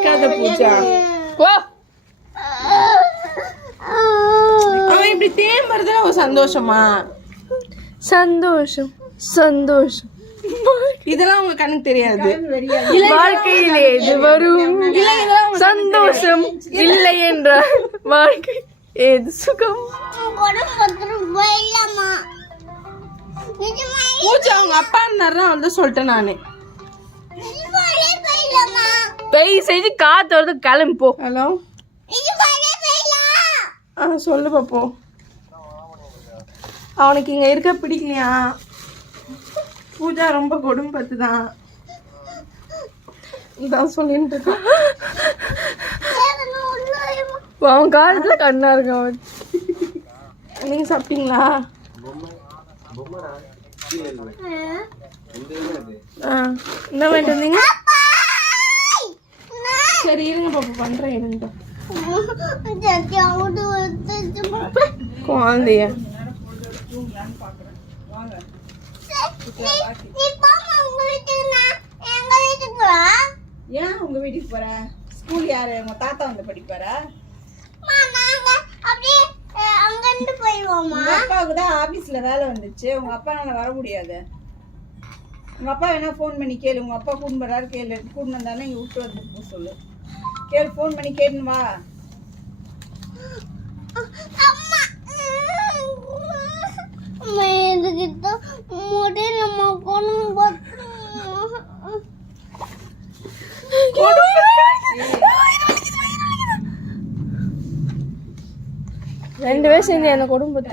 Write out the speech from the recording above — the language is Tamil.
வைக்காத பூஜா. அவன் இப்படி தேம்புறது ஒரு சந்தோஷமா? சந்தோஷம் சந்தோஷம். இதெல்லாம் உங்க கண்ணுக்கு தெரியாது. வாழ்க்கையிலே இது வரும் சந்தோஷம் இல்லை என்றால் வாழ்க்கை ஏது சுகம். பூஜா அவங்க அப்பா வந்து சொல்லிட்டேன் நானு. பெய் செஞ்சு காத்து வருது, கிளம்பி போ. ஹலோ சொல்லு பாப்போ. அவனுக்கு இங்க இருக்க பிடிக்கலையா? பூஜா ரொம்ப கொடும்பத்து தான். இதான் சொல்லிட்டு இருக்கான். அவன் காலத்துல கண்ணா இருக்க. அவன் நீங்க சாப்பிட்டீங்களா? என்ன வேண்டிட்டு இருந்தீங்க? சரி இருங்க பாப்பா பண்றேன். இருங்க குழந்தைய ஏன் உங்க வீட்டுக்கு போற? ஸ்கூல் யாரு? உங்க தாத்தா வந்து படிப்பாரா? அப்பாவுக்கு தான் ஆபீஸ்ல வேலை வந்துச்சு. உங்க அப்பா வர முடியாது. உங்க அப்பா வேணா போன் பண்ணி கேளு. உங்க அப்பா கூட்டு வர்றாரு கேளு. கூட்டு வந்தாலும் இங்க விட்டு வந்து சொல்லு. கேளு, போன் பண்ணி கேட்டு வா. ரெண்டு பேரும் சேர்ந்து என்ன குடும்பம்.